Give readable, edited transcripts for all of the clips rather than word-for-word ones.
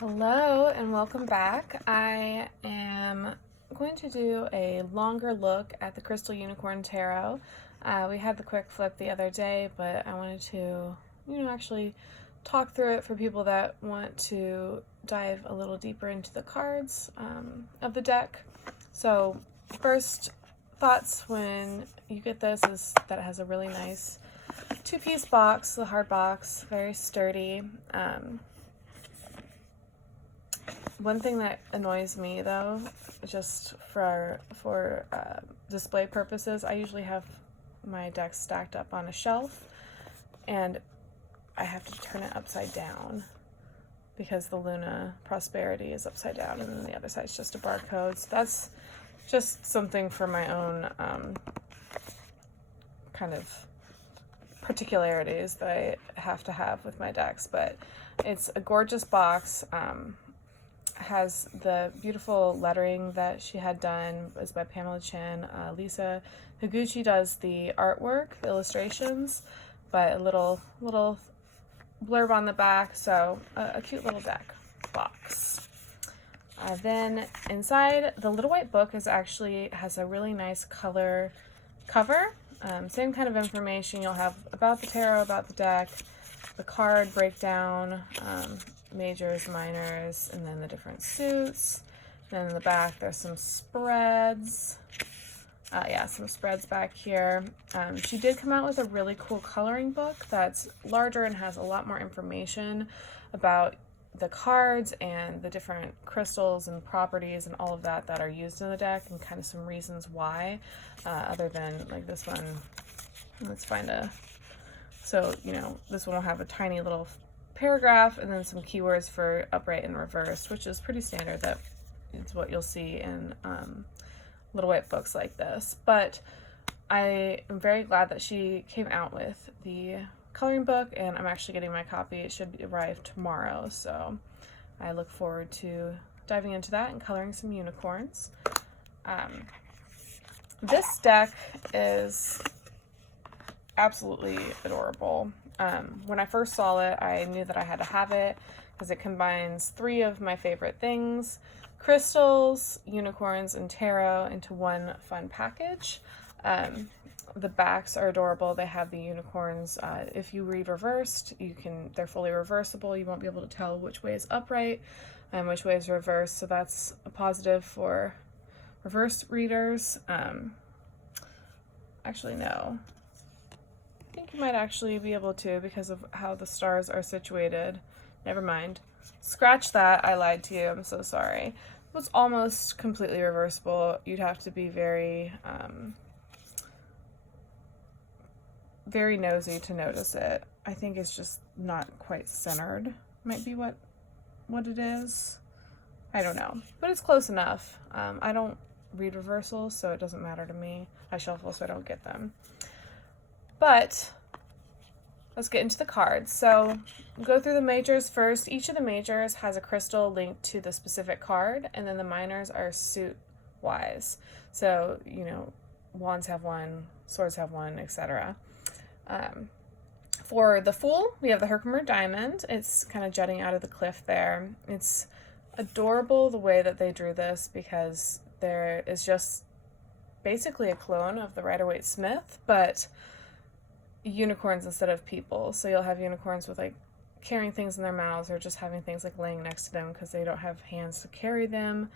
Hello and welcome back. I am going to do a longer look at the Crystal Unicorn Tarot. We had the quick flip the other day, but I wanted to, actually talk through it for people that want to dive a little deeper into the cards of the deck. So first thoughts when you get this is that it has a really nice two-piece box, the hard box, very sturdy. One thing that annoys me though, just for display purposes, I usually have my deck stacked up on a shelf and I have to turn it upside down because the Luna Prosperity is upside down and then the other side is just a barcode. So that's just something for my own kind of particularities that I have to have with my decks. But it's a gorgeous box. Has the beautiful lettering that she had done, is by Pamela Chen. Lisa Higuchi does the artwork, the illustrations, but a little blurb on the back, so a cute little deck box. Then inside, the little white book has a really nice color cover. Same kind of information you'll have about the tarot, about the deck, the card breakdown, majors, minors, and then the different suits. Then in the back there's some spreads. Some spreads back here. She did come out with a really cool coloring book that's larger and has a lot more information about the cards and the different crystals and properties and all of that that are used in the deck, and kind of some reasons why, other than like this one. Let's find this one will have a tiny little paragraph and then some keywords for upright and reversed, which is pretty standard. That is what you'll see in little white books like this. But I am very glad that she came out with the coloring book, and I'm actually getting my copy. It should arrive tomorrow, so I look forward to diving into that and coloring some unicorns. This deck is absolutely adorable. When I first saw it, I knew that I had to have it because it combines three of my favorite things: crystals, unicorns, and tarot into one fun package. The backs are adorable. They have the unicorns. If you read reversed, they're fully reversible. You won't be able to tell which way is upright and which way is reversed, so that's a positive for reversed readers. Actually, no. I think you might actually be able to because of how the stars are situated. Never mind. Scratch that. I lied to you. I'm so sorry. It's almost completely reversible. You'd have to be very, very nosy to notice it. I think it's just not quite centered. Might be what it is. I don't know. But it's close enough. I don't read reversals, so it doesn't matter to me. I shuffle so I don't get them. But let's get into the cards. So we'll go through the majors first. Each of the majors has a crystal linked to the specific card, and then the minors are suit-wise. So, wands have one, swords have one, etc. For the Fool, we have the Herkimer Diamond. It's kind of jutting out of the cliff there. It's adorable the way that they drew this, because there is just basically a clone of the Rider-Waite-Smith, but unicorns instead of people. So you'll have unicorns with like carrying things in their mouths, or just having things like laying next to them because they don't have hands to carry them.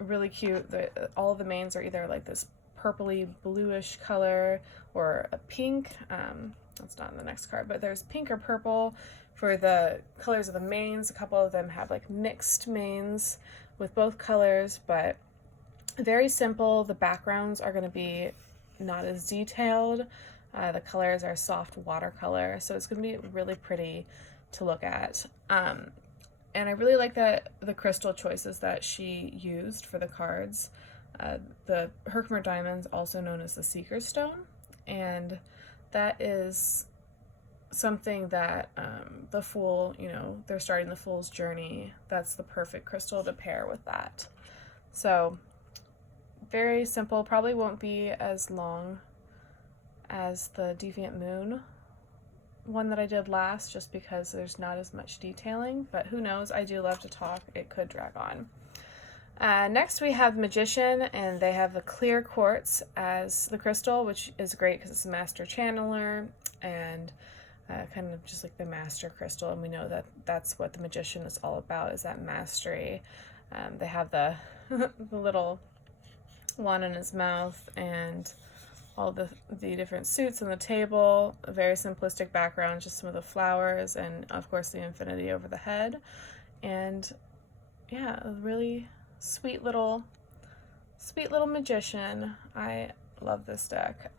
Really cute. All of the manes are either like this purpley bluish color or a pink. That's not in the next card, but there's pink or purple for the colors of the manes. A couple of them have like mixed manes with both colors, but very simple. The backgrounds are going to be not as detailed. The colors are soft watercolor, so it's going to be really pretty to look at. And I really like the crystal choices that she used for the cards. The Herkimer Diamond's also known as the Seeker Stone, and that is something that the Fool, they're starting the Fool's journey. That's the perfect crystal to pair with that. So very simple. Probably won't be as long as the Deviant Moon one that I did last just because there's not as much detailing, but who knows, I do love to talk, it could drag on. Next we have Magician, and they have the clear quartz as the crystal, which is great because it's a master channeler and kind of just like the master crystal, and we know that that's what the Magician is all about, is that mastery. They have the the little one in his mouth and all the different suits on the table, a very simplistic background, just some of the flowers, and of course the infinity over the head. And yeah, a really sweet little Magician. I love this deck.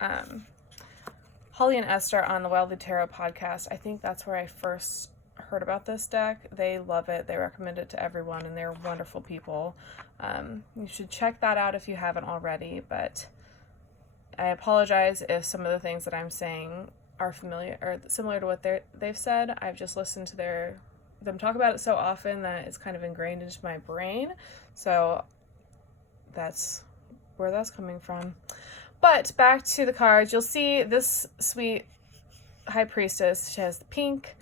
Holly and Esther on the Wildly Tarot podcast, I think that's where I first heard about this deck. They love it. They recommend it to everyone, and they're wonderful people. You should check that out if you haven't already, but I apologize if some of the things that I'm saying are familiar or similar to what they've said. I've just listened to them talk about it so often that it's kind of ingrained into my brain. So that's where that's coming from. But back to the cards, you'll see this sweet High Priestess. She has the pink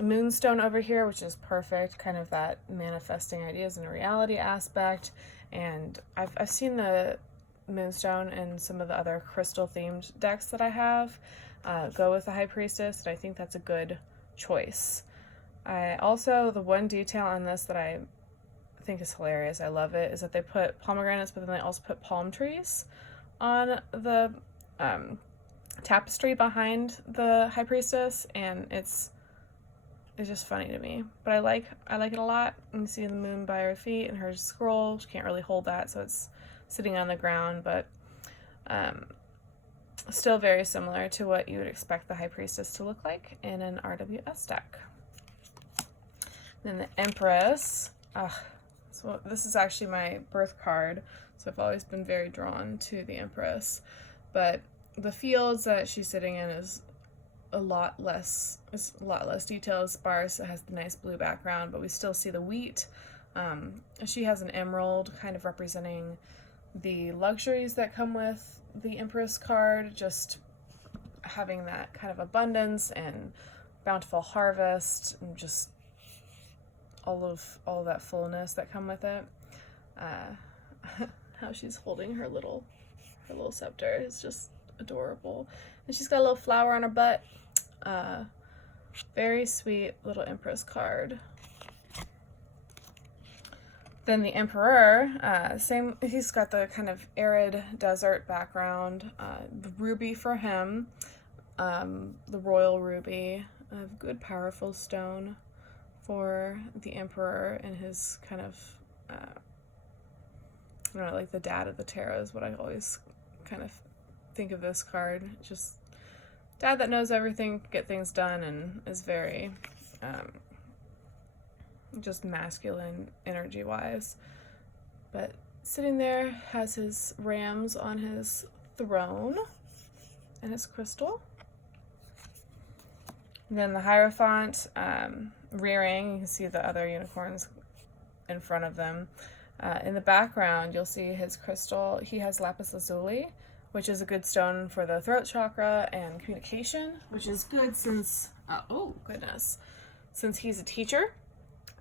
moonstone over here, which is perfect, kind of that manifesting ideas in a reality aspect. And I've seen the moonstone in some of the other crystal themed decks that I have go with the High Priestess, and I think that's a good choice. I also, the one detail on this that I think is hilarious, I love it, is that they put pomegranates, but then they also put palm trees on the tapestry behind the High Priestess, and it's just funny to me. But I like it a lot. You can see the moon by her feet and her scroll. She can't really hold that, so it's sitting on the ground, but still very similar to what you would expect the High Priestess to look like in an RWS deck. Then the Empress. So this is actually my birth card, so I've always been very drawn to the Empress. But the fields that she's sitting in is a lot less detailed, sparse. It has the nice blue background, but we still see the wheat. She has an emerald kind of representing the luxuries that come with the Empress card, just having that kind of abundance and bountiful harvest and just all of that fullness that come with it. How she's holding her little scepter is just adorable, and she's got a little flower on her butt. Very sweet little Empress card. Then the Emperor, same. He's got the kind of arid desert background. The ruby for him, the royal ruby, a good powerful stone for the Emperor, and his kind of, I don't know, like the dad of the tarot is what I always kind of think of this card. Just dad that knows everything, get things done, and is very just masculine energy wise. But sitting there has his rams on his throne and his crystal. And then the Hierophant rearing, you can see the other unicorns in front of them. In the background, you'll see his crystal. He has lapis lazuli, which is a good stone for the throat chakra and communication, which is good since, since he's a teacher.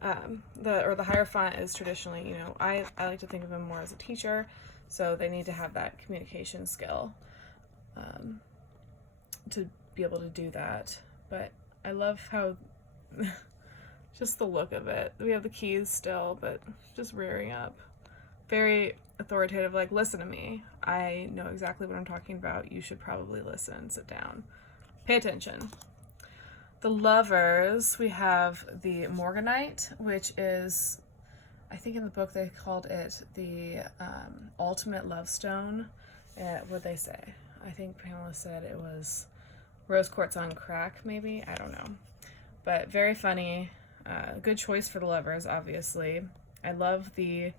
The Hierophant is traditionally, I like to think of him more as a teacher, so they need to have that communication skill to be able to do that. But I love how just the look of it. We have the keys still, but just rearing up. Very authoritative, like, listen to me. I know exactly what I'm talking about. You should probably listen. Sit down. Pay attention. The Lovers, we have the Morganite, which is, I think in the book they called it the ultimate love stone. What'd they say? I think Pamela said it was rose quartz on crack, maybe? I don't know. But very funny. Good choice for the Lovers, obviously. I love the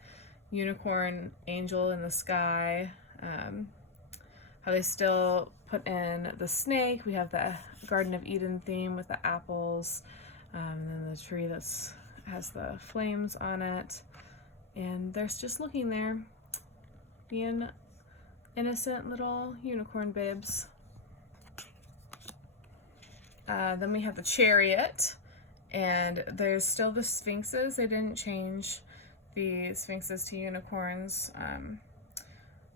unicorn angel in the sky. How they still put in the snake. We have the Garden of Eden theme with the apples. And then the tree has the flames on it. And they're just looking there, being innocent little unicorn babes. Then we have the Chariot, and there's still the Sphinxes. They didn't change the Sphinxes to unicorns,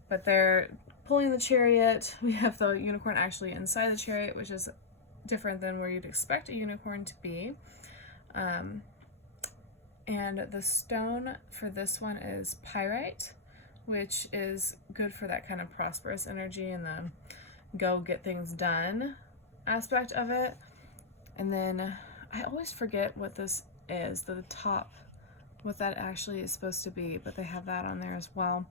but they're pulling the Chariot. We have the unicorn actually inside the Chariot, which is different than where you'd expect a unicorn to be. And the stone for this one is pyrite, which is good for that kind of prosperous energy and the go get things done aspect of it. And then I always forget what this is, the top, what that actually is supposed to be, but they have that on there as well.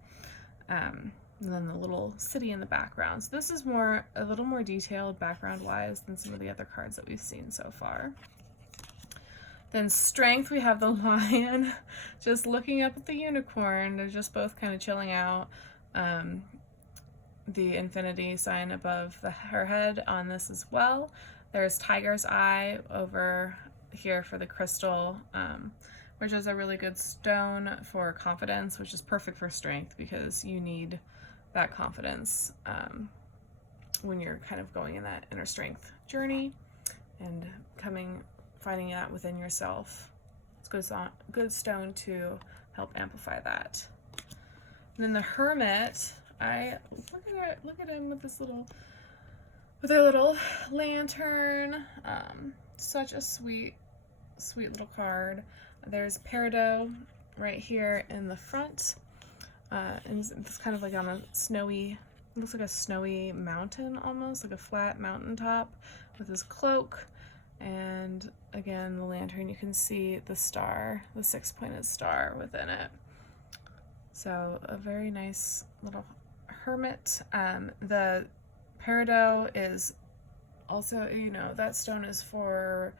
And then the little city in the background. So this is a little more detailed background-wise than some of the other cards that we've seen so far. Then Strength, we have the lion just looking up at the unicorn. They're just both kind of chilling out. The infinity sign above her head on this as well. There's Tiger's Eye over here for the crystal, which is a really good stone for confidence, which is perfect for strength because you need that confidence when you're kind of going in that inner strength journey and finding that within yourself. It's a good stone to help amplify that. And then the Hermit, look at him with their little lantern. Such a sweet little card. There's Peridot right here in the front, and it's kind of like on a snowy, looks like a snowy mountain almost, like a flat mountaintop with his cloak. And again, the lantern, you can see the star, the 6-pointed star within it. So a very nice little hermit. The Peridot is also, that stone is for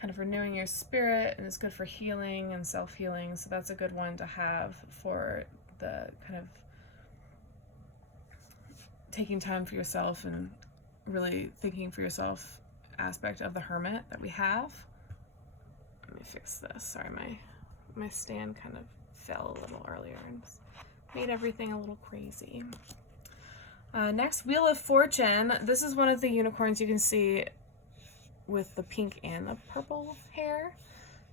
kind of renewing your spirit, and it's good for healing and self-healing. So that's a good one to have for the kind of taking time for yourself and really thinking for yourself aspect of the Hermit that we have. Let me fix this. Sorry, my stand kind of fell a little earlier and made everything a little crazy. Next, Wheel of Fortune. This is one of the unicorns you can see with the pink and the purple hair.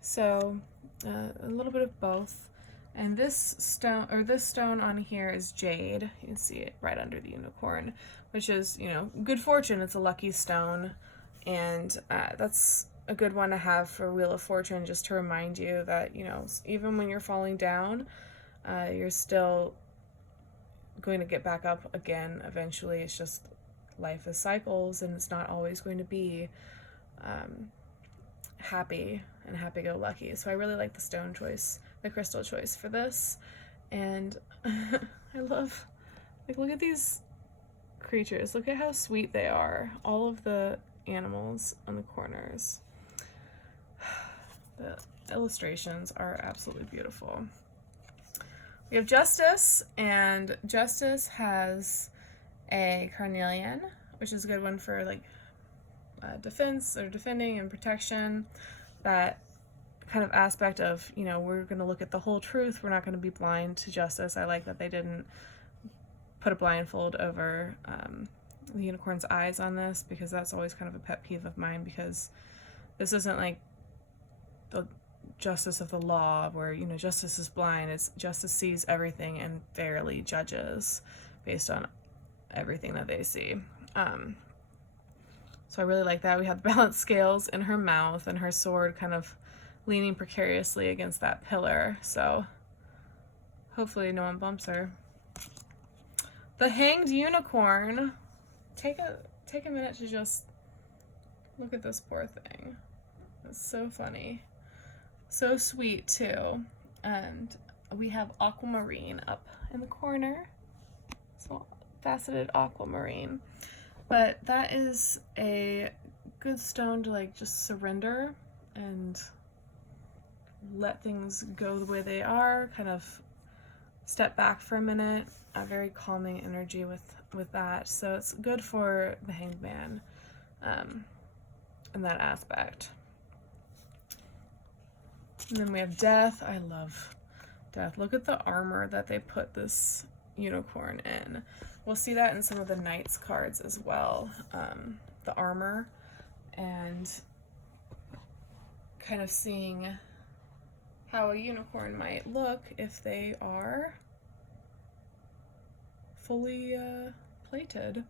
So a little bit of both. And this stone on here is jade. You can see it right under the unicorn, which is, good fortune. It's a lucky stone. And that's a good one to have for Wheel of Fortune, just to remind you that, even when you're falling down, you're still going to get back up again eventually. It's just life is cycles, and it's not always going to be happy and happy-go-lucky. So I really like the stone choice, the crystal choice for this. And I love, look at these creatures. Look at how sweet they are. All of the animals on the corners. The illustrations are absolutely beautiful. We have Justice, and Justice has a carnelian, which is a good one for defense or defending and protection. That kind of aspect of, we're going to look at the whole truth. We're not going to be blind to justice. I like that they didn't put a blindfold over the unicorn's eyes on this, because that's always kind of a pet peeve of mine, because this isn't like the justice of the law where, justice is blind. It's justice sees everything and fairly judges based on everything that they see. So I really like that. We have the balanced scales in her mouth and her sword kind of leaning precariously against that pillar. So hopefully no one bumps her. The Hanged Unicorn. Take a minute to just look at this poor thing. It's so funny. So sweet too. And we have aquamarine up in the corner. So faceted aquamarine. But that is a good stone to just surrender and let things go the way they are, kind of step back for a minute. A very calming energy with that. So it's good for the Hanged Man in that aspect. And then we have Death. I love Death. Look at the armor that they put this unicorn in. We'll see that in some of the Knights cards as well. The armor and kind of seeing how a unicorn might look if they are fully plated.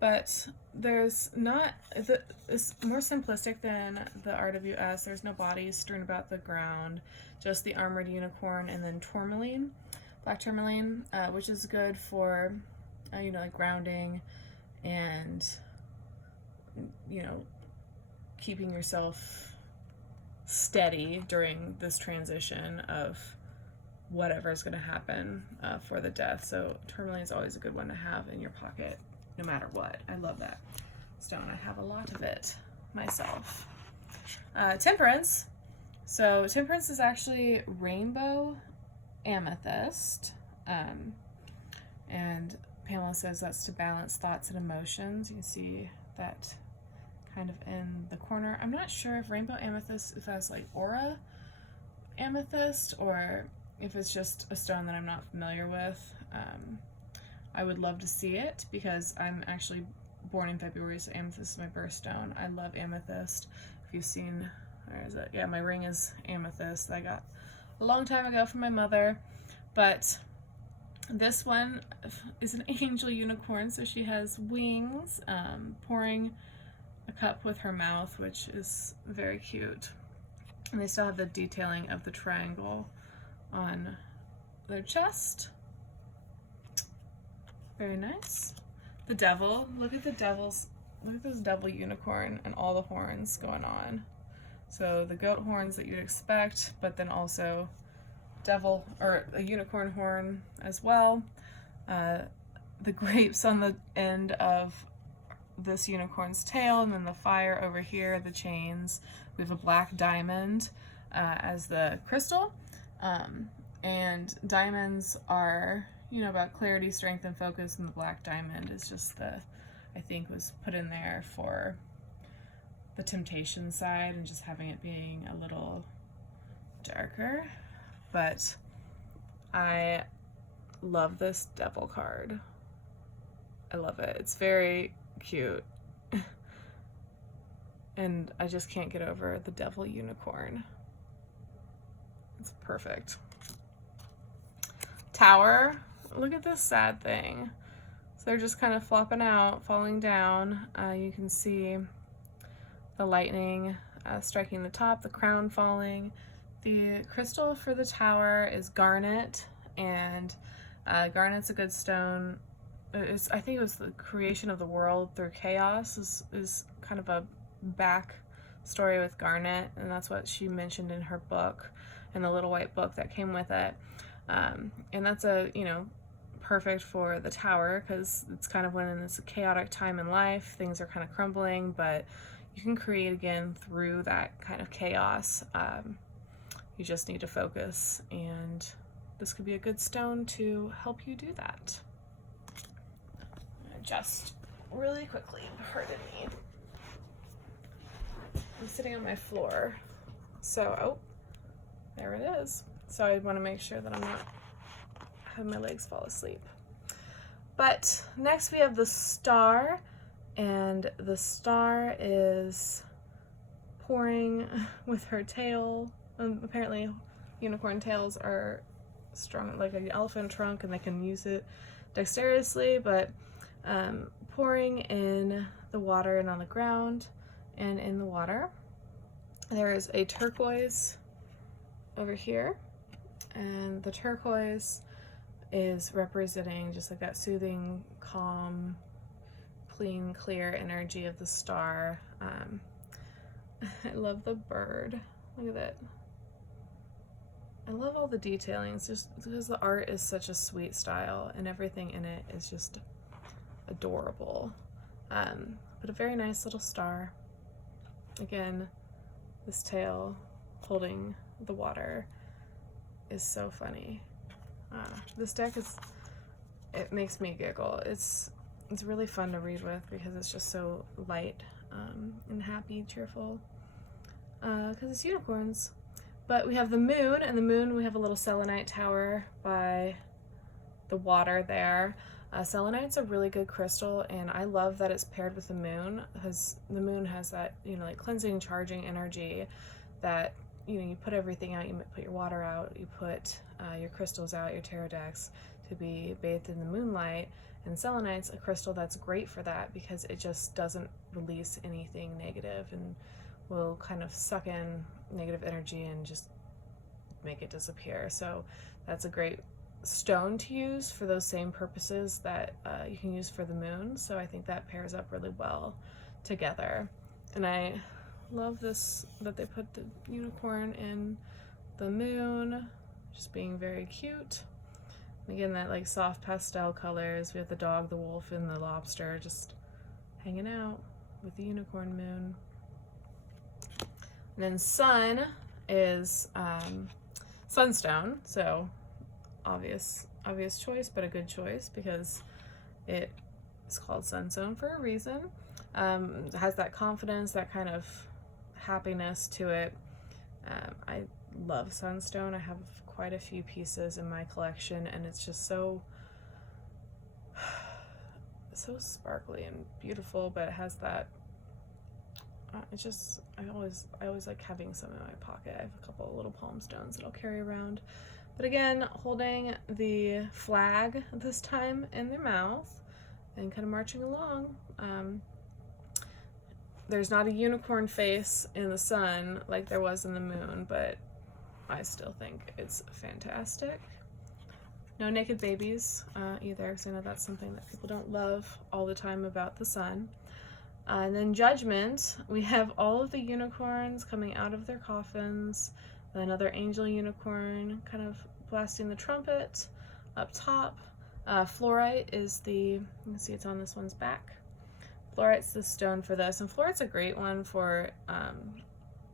But there's not, it's more simplistic than the RWS. There's no bodies strewn about the ground, just the armored unicorn and then tourmaline, black tourmaline, which is good for, like grounding and, keeping yourself steady during this transition of whatever is going to happen for the death. So tourmaline is always a good one to have in your pocket, no matter what. I love that stone. I have a lot of it myself. Temperance. So temperance is actually rainbow amethyst. And Pamela says that's to balance thoughts and emotions. You can see that kind of in the corner. I'm not sure if rainbow amethyst, if that's like aura amethyst, or if it's just a stone that I'm not familiar with. I would love to see it because I'm actually born in February, so amethyst is my birthstone. I love amethyst. If you've seen, where is it? Yeah, my ring is amethyst that I got a long time ago from my mother. But this one is an angel unicorn, so she has wings, pouring a cup with her mouth, which is very cute. And they still have the detailing of the triangle on their chest. Very nice. The devil, look at this devil unicorn and all the horns going on. So the goat horns that you'd expect, but then also devil, or a unicorn horn as well. The grapes on the end of this unicorn's tail, and then the fire over here, the chains. We have a black diamond as the crystal. And diamonds are, about clarity, strength, and focus, and the black diamond is just I think was put in there for the temptation side and just having it being a little darker. But I love this devil card. I love it. It's very cute. And I just can't get over the devil unicorn. It's perfect. Tower. Look at this sad thing. So they're just kind of flopping out, falling down. You can see the lightning striking the top, the crown falling. The crystal for the tower is garnet, and garnet's a good stone. I think it was the creation of the world through chaos is kind of a back story with garnet, and that's what she mentioned in her book, in the little white book that came with it. And that's perfect for the tower because it's kind of when it's a chaotic time in life, things are kind of crumbling, but you can create again through that kind of chaos. You just need to focus, and this could be a good stone to help you do that. Just really quickly, pardon me. I'm sitting on my floor, so there it is. So I want to make sure that I'm not having my legs fall asleep. But next we have the star, and the star is pouring with her tail. Apparently unicorn tails are strong like an elephant trunk, and they can use it dexterously, but pouring in the water and on the ground and in the water. There is a turquoise over here, and the turquoise is representing just like that soothing, calm, clean, clear energy of the star. I love the bird. Look at that. I love all the detailings just because the art is such a sweet style and everything in it is just adorable. But a very nice little star. Again, this tail holding the water is so funny. This deck it makes me giggle. It's really fun to read with because it's just so light and happy, cheerful, because it's unicorns. But we have the moon, and the moon we have a little selenite tower by the water there. Selenite's a really good crystal, and I love that it's paired with the moon, because the moon has that, like cleansing, charging energy that, you put everything out, you put your water out, you put your crystals out, your tarot decks, to be bathed in the moonlight. And selenite's a crystal that's great for that, because it just doesn't release anything negative and will kind of suck in negative energy and just make it disappear. So that's a great stone to use for those same purposes that you can use for the moon. So I think that pairs up really well together. And I love this, that they put the unicorn in the moon, just being very cute. And again, that like soft pastel colors. We have the dog, the wolf, and the lobster just hanging out with the unicorn moon. And then sun is sunstone, so obvious choice, but a good choice, because it is called sunstone for a reason. It has that confidence, that kind of happiness to it. I love sunstone. I have quite a few pieces in my collection, and it's just so sparkly and beautiful, but it has that I always like having some in my pocket. I have a couple of little palm stones that I'll carry around. But again, holding the flag this time in their mouth and kind of marching along. There's not a unicorn face in the sun like there was in the moon, but I still think it's fantastic. No naked babies either, because I know that's something that people don't love all the time about the sun. And then Judgment, we have all of the unicorns coming out of their coffins, another angel unicorn kind of blasting the trumpet up top. Fluorite is you can see it's on this one's back. Fluorite's the stone for this, and fluorite's a great one for,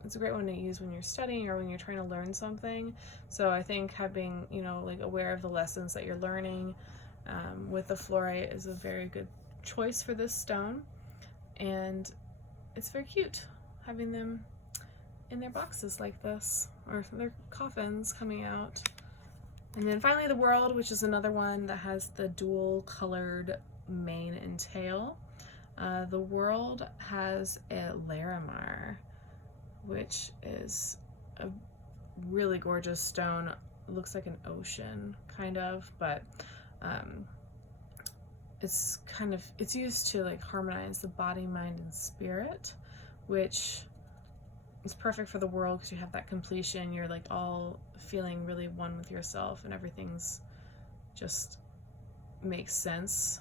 it's a great one to use when you're studying or when you're trying to learn something. So I think having, like aware of the lessons that you're learning with the fluorite is a very good choice for this stone. And it's very cute having them in their boxes like this, or their coffins coming out. And then finally the World, which is another one that has the dual colored mane and tail. The World has a Larimar, which is a really gorgeous stone. It looks like an ocean, kind of, but it's used to like harmonize the body, mind, and spirit, which is perfect for the World, because you have that completion. You're like all feeling really one with yourself, and everything's just makes sense.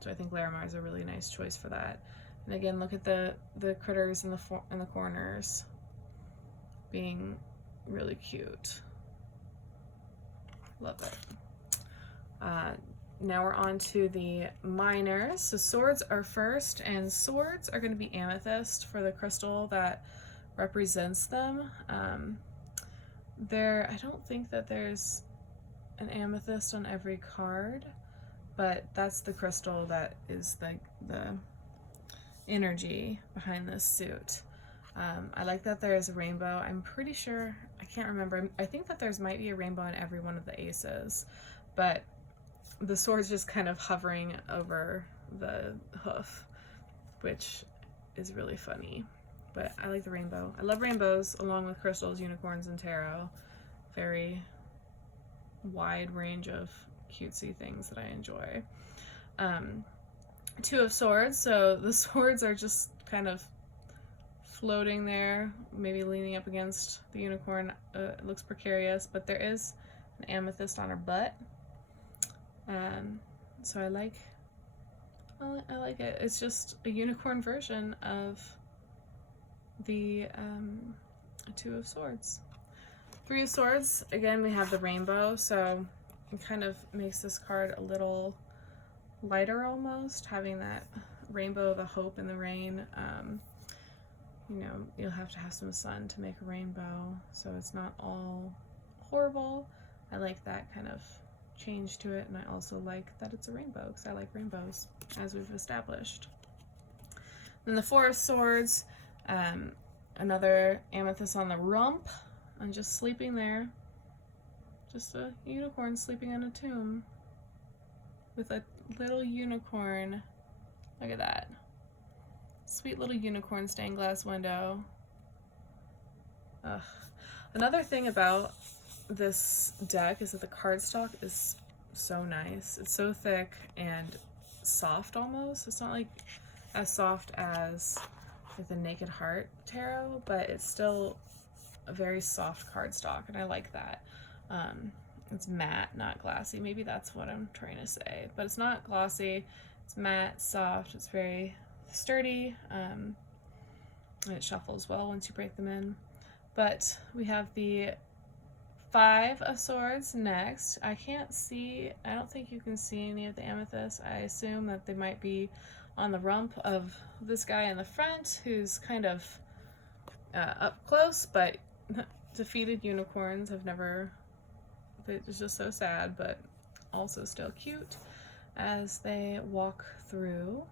So I think Larimar is a really nice choice for that. And again, look at the critters in the corners being really cute. Love it. Now we're on to the minors. So swords are first, and swords are going to be amethyst for the crystal that represents them. I don't think that there's an amethyst on every card, but that's the crystal that is the energy behind this suit. I like that there is a rainbow. I'm pretty sure, I can't remember, I think that there's might be a rainbow in every one of the aces, but the sword's just kind of hovering over the hoof, which is really funny. But I like the rainbow. I love rainbows along with crystals, unicorns, and tarot. Very wide range of cutesy things that I enjoy. Two of Swords, so the swords are just kind of floating there, maybe leaning up against the unicorn. It looks precarious, but there is an amethyst on her butt. So I like it. It's just a unicorn version of the Two of Swords. Three of Swords, again, we have the rainbow, so it kind of makes this card a little lighter almost, having that rainbow, the hope in the rain. You'll have to have some sun to make a rainbow, so it's not all horrible. I like that kind of change to it, and I also like that it's a rainbow, because I like rainbows, as we've established. Then the Four of Swords, another amethyst on the rump, and just sleeping there. Just a unicorn sleeping in a tomb with a little unicorn. Look at that. Sweet little unicorn stained glass window. Ugh. Another thing about this deck is that the cardstock is so nice. It's so thick and soft almost. It's not like as soft as like the Naked Heart Tarot, but it's still a very soft cardstock, and I like that. It's matte, not glossy. Maybe that's what I'm trying to say. But it's not glossy. It's matte, soft. It's very sturdy, and it shuffles well once you break them in. But we have the Five of Swords next. I can't see, I don't think you can see any of the amethyst. I assume that they might be on the rump of this guy in the front who's kind of up close, but defeated unicorns have never, it's just so sad, but also still cute as they walk through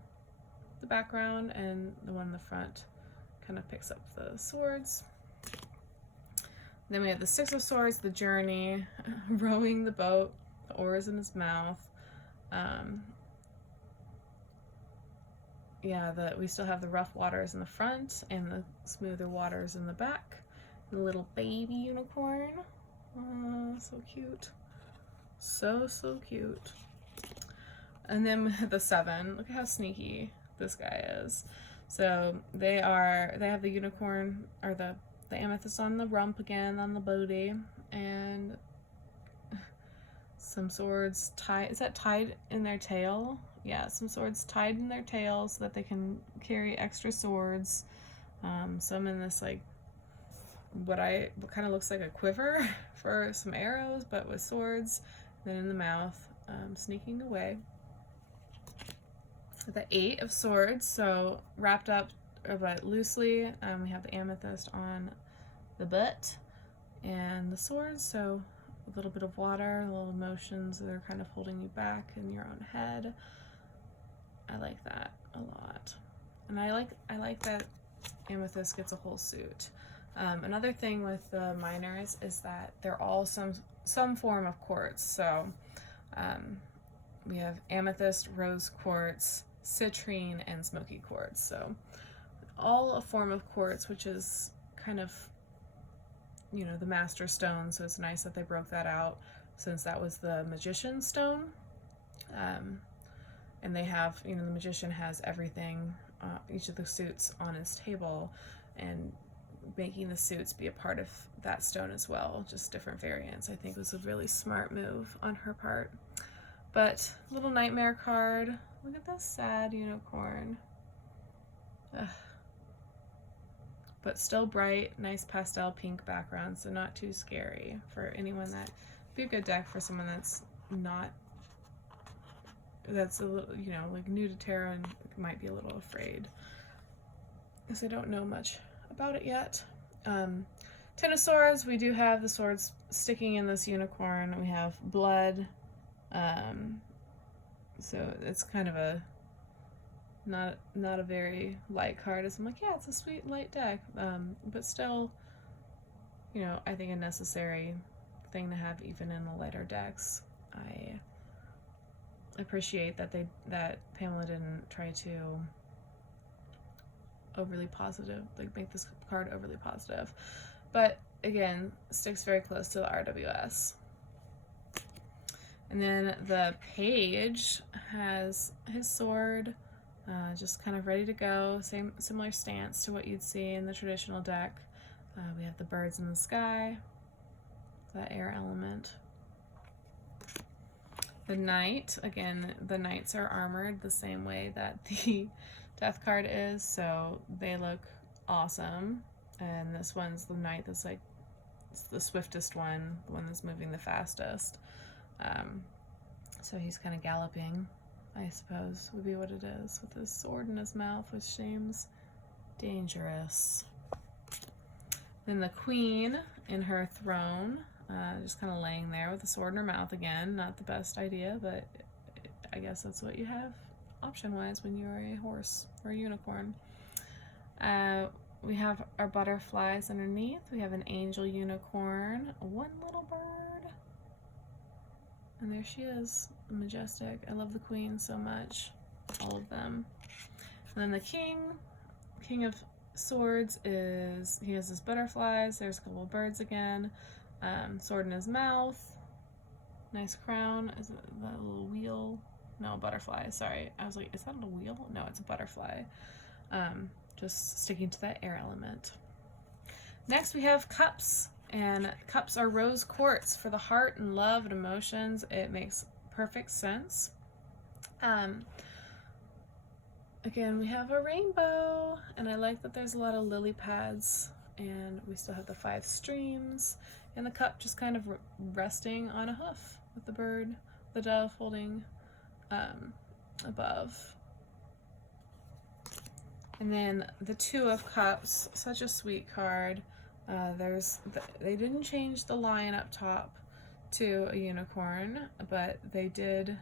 the background, and the one in the front kind of picks up the swords. Then we have the Six of Swords, the journey, rowing the boat, the oars in his mouth. We still have the rough waters in the front and the smoother waters in the back. The little baby unicorn. Oh, so cute. So cute. And then the Seven. Look at how sneaky this guy is. So they have the unicorn, or the amethyst on the rump again, on the booty, and some swords tied. Is that tied in their tail? Yeah, some swords tied in their tail so that they can carry extra swords. Some in this like what kind of looks like a quiver for some arrows, but with swords. Then in the mouth, sneaking away. The Eight of Swords, so wrapped up but loosely. We have the amethyst on the butt and the swords, so a little bit of water, little emotions that are kind of holding you back in your own head. I like that a lot, and I like that amethyst gets a whole suit. Another thing with the minors is that they're all some form of quartz. So we have amethyst, rose quartz, citrine, and smoky quartz. So all a form of quartz, which is kind of, you know, the master stone. So it's nice that they broke that out, since that was the magician's stone. And they have, you know, the magician has everything, each of the suits on his table, and making the suits be a part of that stone as well, just different variants, I think was a really smart move on her part. But little nightmare card. Look at this sad unicorn. Ugh. But still bright, nice pastel pink background, so not too scary for anyone. That be a good deck for someone that's a little, you know, like new to tarot and might be a little afraid, because I don't know much about it yet. Ten of Swords, we do have the swords sticking in this unicorn. We have blood, so it's kind of a not a very light card. As I'm like, yeah, it's a sweet light deck, but still, you know, I think a necessary thing to have even in the lighter decks. I appreciate that Pamela didn't try to overly positive, like make this card overly positive, but again, sticks very close to the RWS. And then the Page has his sword, just kind of ready to go, similar stance to what you'd see in the traditional deck. We have the birds in the sky, that air element. The Knight, again, the Knights are armored the same way that the Death card is, so they look awesome. And this one's the Knight that's like, it's the swiftest one, the one that's moving the fastest. So he's kind of galloping, I suppose, would be what it is, with his sword in his mouth, which seems dangerous. Then the Queen in her throne, just kind of laying there with the sword in her mouth again. Not the best idea, but I guess that's what you have option-wise when you're a horse or a unicorn. We have our butterflies underneath. We have an angel unicorn, one little bird, And there she is, majestic. I love the queen so much, all of them. And then the king of swords is, he has his butterflies. There's a couple of birds again. Sword in his mouth. Nice crown. Is it that little wheel? No, butterfly. Sorry. I was like, is that a wheel? No, it's a butterfly. Just sticking to that air element. Next we have cups. And cups are rose quartz for the heart and love and emotions. It makes perfect sense. Again, we have a rainbow, and I like that there's a lot of lily pads, and we still have the 5 streams, and the cup just kind of resting on a hoof with the bird, the dove holding above. And then the 2 of cups, such a sweet card. They didn't change the lion up top to a unicorn, but they did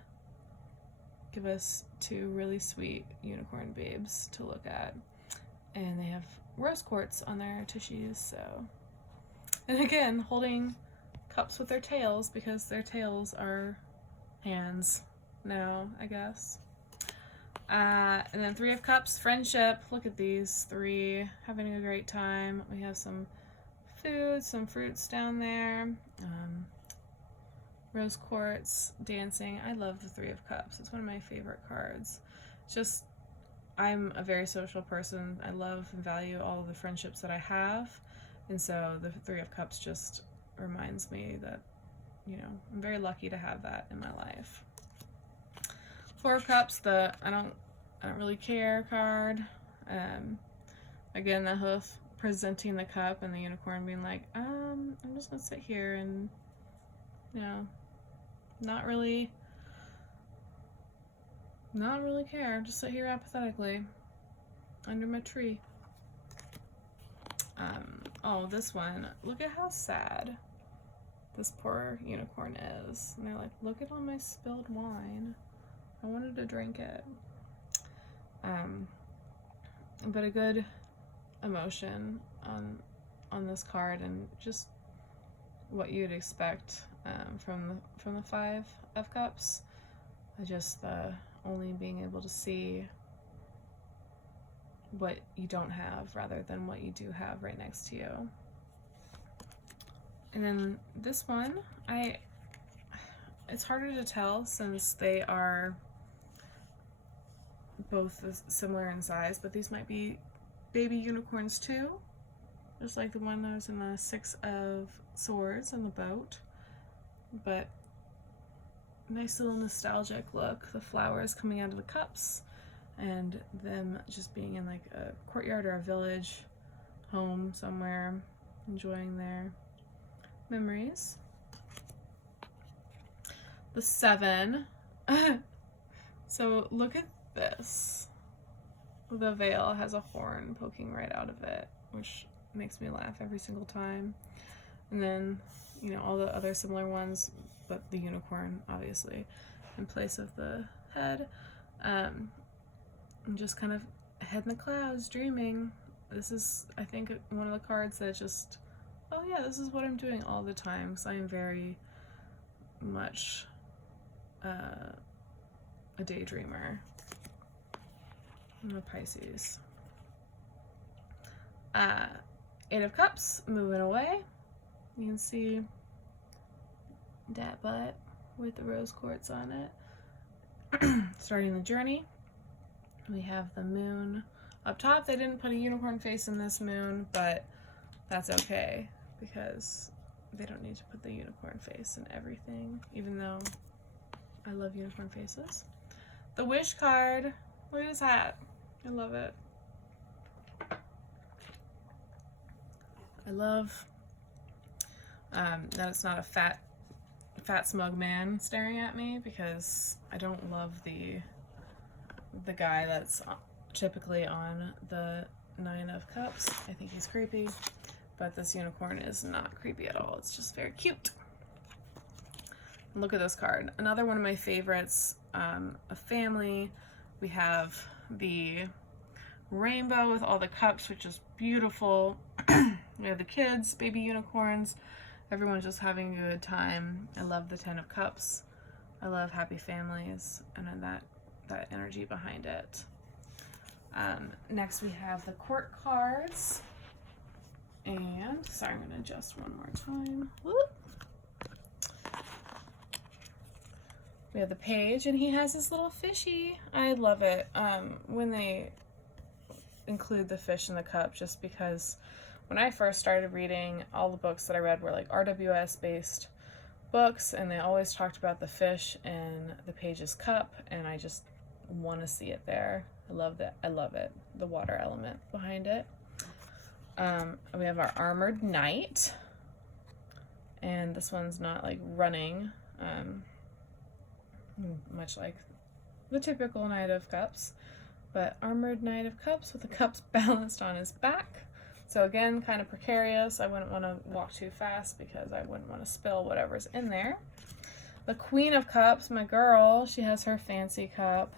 give us 2 really sweet unicorn babes to look at. And they have rose quartz on their tissues, so. And again, holding cups with their tails, because their tails are hands now, I guess. And then 3 of cups, friendship. Look at these 3 having a great time. We have some food, some fruits down there. Rose quartz, dancing. I love the 3 of cups. It's one of my favorite cards. Just, I'm a very social person. I love and value all of the friendships that I have. And so the 3 of cups just reminds me that, you know, I'm very lucky to have that in my life. 4 of cups, the I don't really care card. Again, the hoof presenting the cup and the unicorn being like, I'm just gonna sit here and, you know, not really care. Just sit here apathetically under my tree. Oh, this one. Look at how sad this poor unicorn is. And they're like, look at all my spilled wine. I wanted to drink it. But a good emotion on this card, and just what you'd expect from the 5 of cups. Just only being able to see what you don't have rather than what you do have right next to you. And then this one, it's harder to tell since they are both similar in size, but these might be baby unicorns too, just like the one that was in the 6 of swords on the boat. But nice little nostalgic look, the flowers coming out of the cups and them just being in like a courtyard or a village home somewhere, enjoying their memories. The 7. So look at this. The veil has a horn poking right out of it, which makes me laugh every single time. And then, you know, all the other similar ones, but the unicorn, obviously, in place of the head. And just kind of head in the clouds, dreaming. This is, I think, one of the cards that just, oh yeah, this is what I'm doing all the time, because I am very much a daydreamer. I'm a Pisces. 8 of Cups, moving away. You can see that butt with the rose quartz on it. Starting the journey. We have the moon up top. They didn't put a unicorn face in this moon, but that's okay because they don't need to put the unicorn face in everything, even though I love unicorn faces. The wish card. Look at his hat. I love it. I love that it's not a fat smug man staring at me, because I don't love the guy that's typically on the 9 of Cups. I think he's creepy, but this unicorn is not creepy at all. It's just very cute. Look at this card. Another one of my favorites, a family. We have the rainbow with all the cups, which is beautiful. We have the kids, baby unicorns. Everyone's just having a good time. I love the 10 of Cups. I love happy families and then that energy behind it. Next we have the court cards. And, sorry, I'm going to adjust one more time. Whoop. We have the page, and he has this little fishy. I love it when they include the fish in the cup, just because when I first started reading, all the books that I read were like RWS based books, and they always talked about the fish in the page's cup, and I just want to see it there. I love that. I love it. The water element behind it. We have our armored knight, and this one's not like running, much like the typical Knight of Cups, but armored Knight of Cups with the cups balanced on his back. So again, kind of precarious. I wouldn't want to walk too fast because I wouldn't want to spill whatever's in there. The Queen of Cups, my girl, she has her fancy cup,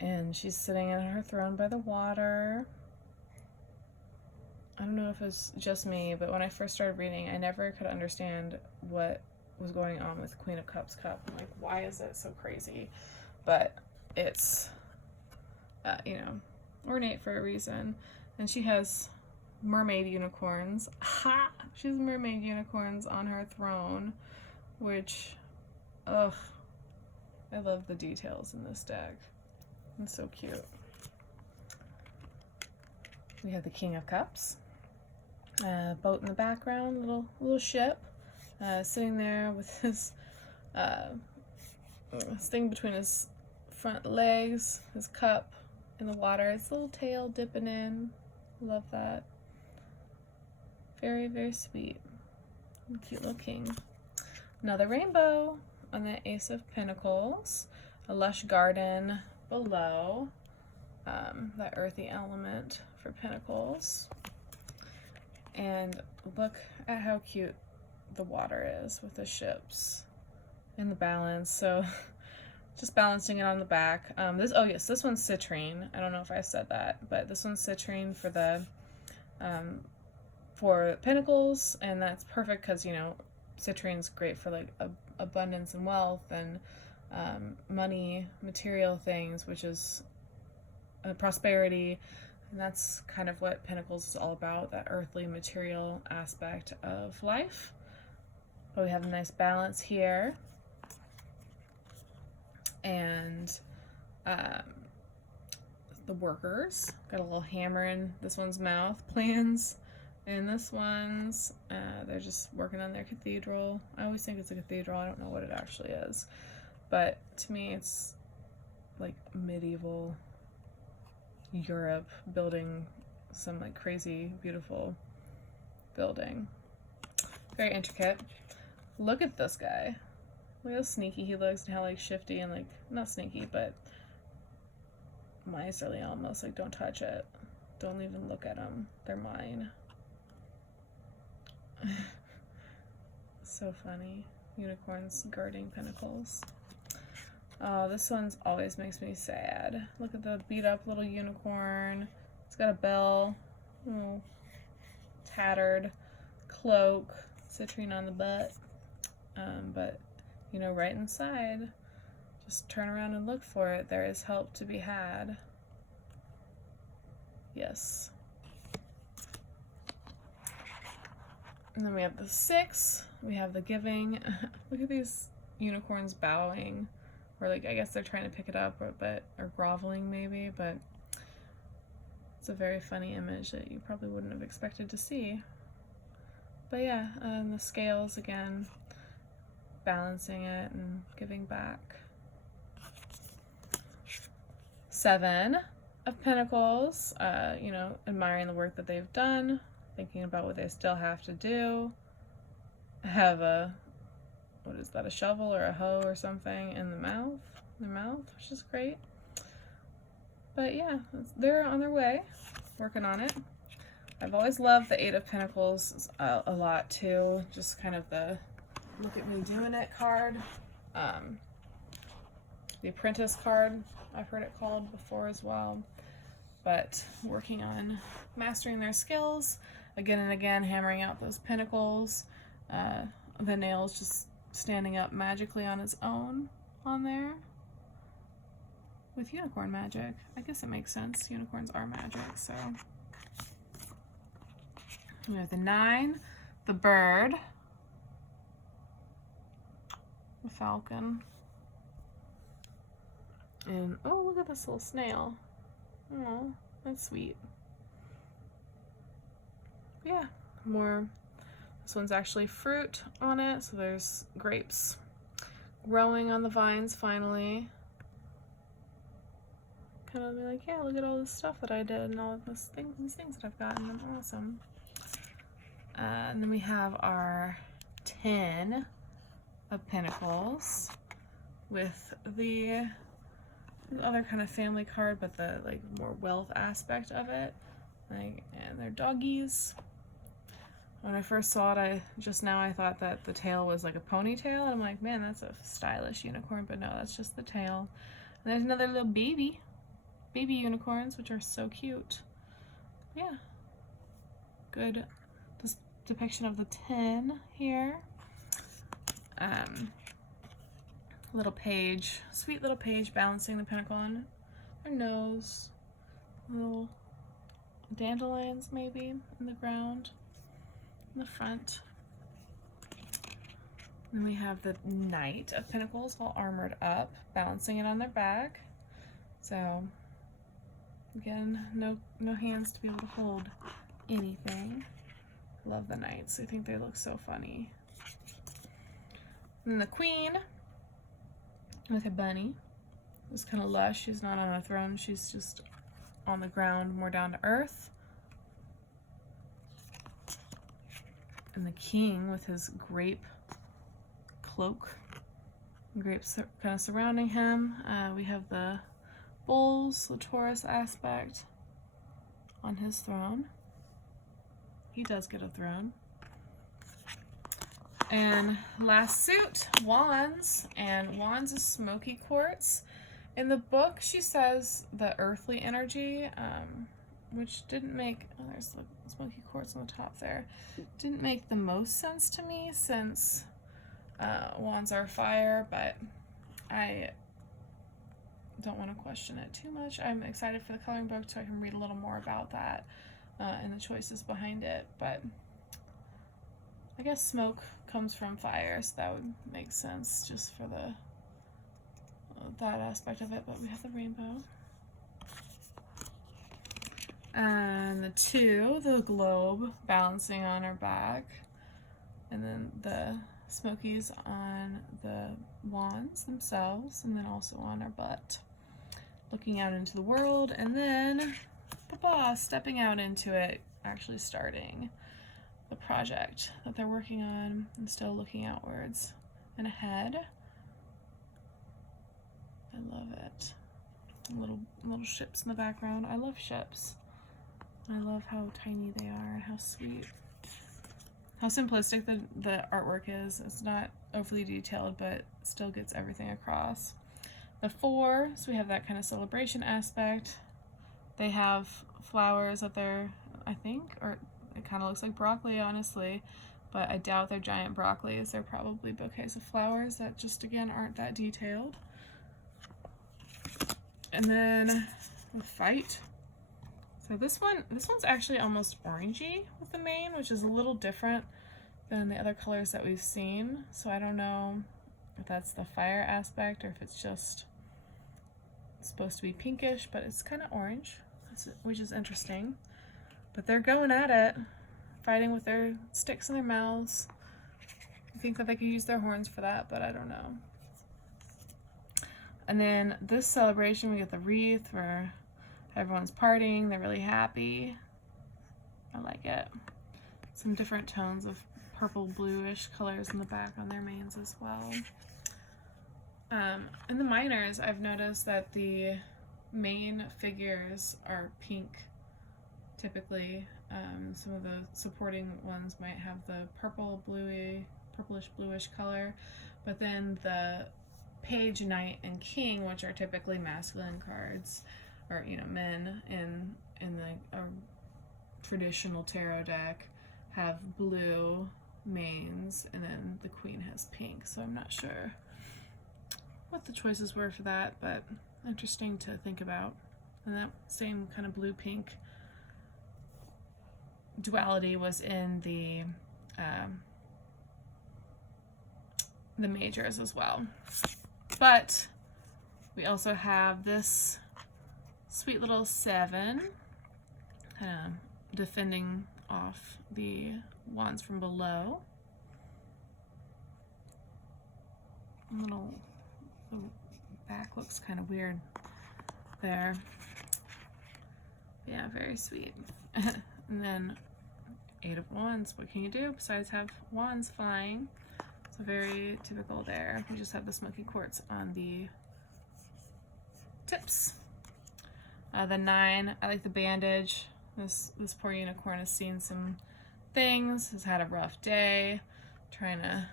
and she's sitting in her throne by the water. I don't know if it was just me, but when I first started reading, I never could understand what was going on with Queen of Cups cup. I'm like, why is it so crazy? But it's, ornate for a reason. And she has mermaid unicorns. Ha! She has mermaid unicorns on her throne, which, I love the details in this deck. It's so cute. We have the King of Cups. Boat in the background, little ship, sitting there with his thing between his front legs, his cup in the water, his little tail dipping in. Love that. Very, very sweet. Cute little king. Another rainbow on the Ace of Pentacles. A lush garden below. That earthy element for Pentacles. And look at how cute the water is with the ships and the balance. So just balancing it on the back. This one's citrine. I don't know if I said that, but this one's citrine for the for Pentacles, and that's perfect because citrine's great for like abundance and wealth and money, material things, which is prosperity. And that's kind of what Pentacles is all about, that earthly material aspect of life. But we have a nice balance here. And the workers got a little hammer in this one's mouth, plans, and this one's, they're just working on their cathedral. I always think it's a cathedral. I don't know what it actually is. But to me, it's like medieval Europe building some like crazy beautiful building. Very intricate. Look at this guy. Look how sneaky he looks and how like shifty and like not sneaky but miserly almost, like don't touch it. Don't even look at them. They're mine. So funny. Unicorns guarding Pentacles. Oh, this one's always makes me sad. Look at the beat up little unicorn. It's got a bell. Oh, tattered cloak. Citrine on the butt. But, right inside, just turn around and look for it. There is help to be had. Yes. And then we have the 6. We have the giving. Look at these unicorns bowing. Or like, I guess they're trying to pick it up, or groveling maybe, but it's a very funny image that you probably wouldn't have expected to see. But yeah, the scales again, balancing it and giving back. 7 of Pentacles, admiring the work that they've done, thinking about what they still have to do. Have a shovel or a hoe or something in their mouth, which is great. But yeah, they're on their way, working on it. I've always loved the 8 of Pentacles a lot too, just kind of the look at me doing it card. The Apprentice card, I've heard it called before as well. But working on mastering their skills, again and again, hammering out those pentacles. The nails just standing up magically on its own on there with unicorn magic. I guess it makes sense. Unicorns are magic, so. We have the 9, the bird, the falcon, and oh, look at this little snail. Oh, that's sweet. Yeah, more. This one's actually fruit on it, so there's grapes growing on the vines finally. Kind of be like, yeah, look at all this stuff that I did and all of these things that I've gotten. I'm awesome. And then we have our 10 of Pentacles with the other kind of family card, but the like more wealth aspect of it. Like, and they're doggies. When I first saw it, I thought that the tail was like a ponytail, and I'm like, man, that's a stylish unicorn, but no, that's just the tail. And there's another little baby unicorns, which are so cute. Yeah, good depiction of the 10 here. Little page, sweet little page balancing the pentacle on their nose. Little dandelions maybe in the ground, in the front. Then we have the Knight of Pentacles all armored up, balancing it on their back. So again, no hands to be able to hold anything. Love the Knights. I think they look so funny. And the Queen with a bunny. It's kind of lush. She's not on a throne. She's just on the ground, more down to earth. And the King with his grape cloak. Grapes kind of surrounding him. We have the Bulls, the Taurus aspect on his throne. He does get a throne. And last suit, Wands. And Wands is smoky quartz. In the book, she says the earthly energy, which didn't make, oh, there's the smoky quartz on the top there. Didn't make the most sense to me since wands are fire, but I don't want to question it too much. I'm excited for the coloring book so I can read a little more about that and the choices behind it, but I guess smoke comes from fire, so that would make sense just for the that aspect of it. But we have the rainbow and the 2, the globe balancing on our back, and then the smokies on the wands themselves, and then also on our butt, looking out into the world, and then the boss stepping out into it, actually starting the project that they're working on and still looking outwards and ahead. I love it. Little ships in the background. I love ships. I love how tiny they are and how sweet. How simplistic the artwork is. It's not overly detailed, but still gets everything across. The 4, so we have that kind of celebration aspect. They have flowers that they're, I think, or it kind of looks like broccoli, honestly, but I doubt they're giant broccolis. They're probably bouquets of flowers that just, again, aren't that detailed. And then the Fight. So this one's actually almost orangey with the mane, which is a little different than the other colors that we've seen. So I don't know if that's the fire aspect or if it's just supposed to be pinkish, but it's kind of orange, which is interesting. But they're going at it, fighting with their sticks in their mouths. I think that they could use their horns for that, but I don't know. And then this celebration, we get the wreath where everyone's partying, they're really happy. I like it. Some different tones of purple bluish colors in the back on their manes as well. In the minors, I've noticed that the main figures are pink typically. Some of the supporting ones might have the purplish bluish color, but then the Page, Knight, and King, which are typically masculine cards, or men in the traditional tarot deck, have blue mains, and then the queen has pink. So I'm not sure what the choices were for that, but interesting to think about. And that same kind of blue-pink duality was in the majors as well. But we also have this sweet little 7 defending off the wands from below. The back looks kind of weird there. Yeah, very sweet. And then 8 of Wands. What can you do besides have wands flying? So very typical there. We just have the smoky quartz on the tips. The 9, I like the bandage. This poor unicorn has seen some things, has had a rough day, trying to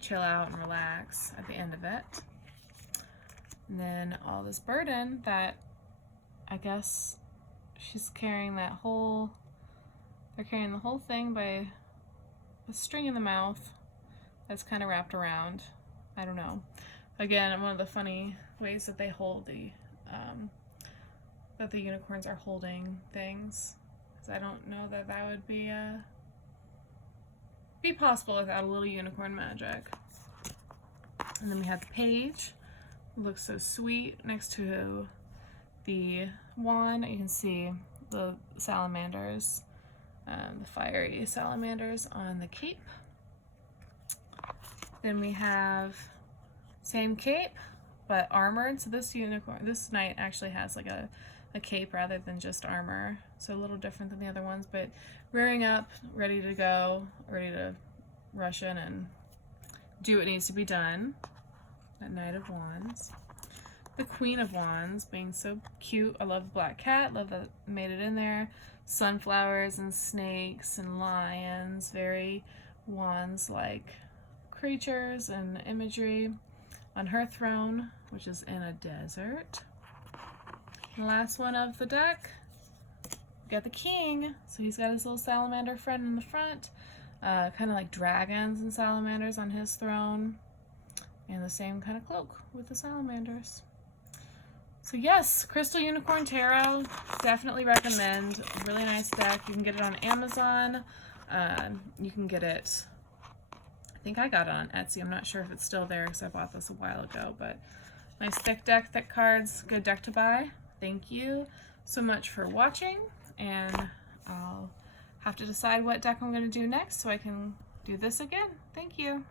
chill out and relax at the end of it. And then all this burden that I guess she's carrying they're carrying the whole thing by a string in the mouth that's kind of wrapped around. I don't know. Again, one of the funny ways that they hold that the unicorns are holding things, because I don't know that that would be possible without a little unicorn magic. And then we have the page. It looks so sweet next to the wand. You can see the salamanders, the fiery salamanders on the cape. Then we have same cape but armored. So this knight actually has like a cape rather than just armor, so a little different than the other ones, but rearing up, ready to go, ready to rush in and do what needs to be done. That Knight of Wands. The Queen of Wands being so cute. I love the black cat, love that made it in there. Sunflowers and snakes and lions, very wands-like creatures and imagery on her throne, which is in a desert. And the last one of the deck, we got the king. So he's got his little salamander friend in the front, kind of like dragons and salamanders on his throne, and the same kind of cloak with the salamanders. So yes, Crystal Unicorn Tarot, definitely recommend. Really nice deck. You can get it on Amazon. You can get it, I think I got it on Etsy. I'm not sure if it's still there because I bought this a while ago, but nice thick deck, thick cards, good deck to buy. Thank you so much for watching, and I'll have to decide what deck I'm going to do next so I can do this again. Thank you.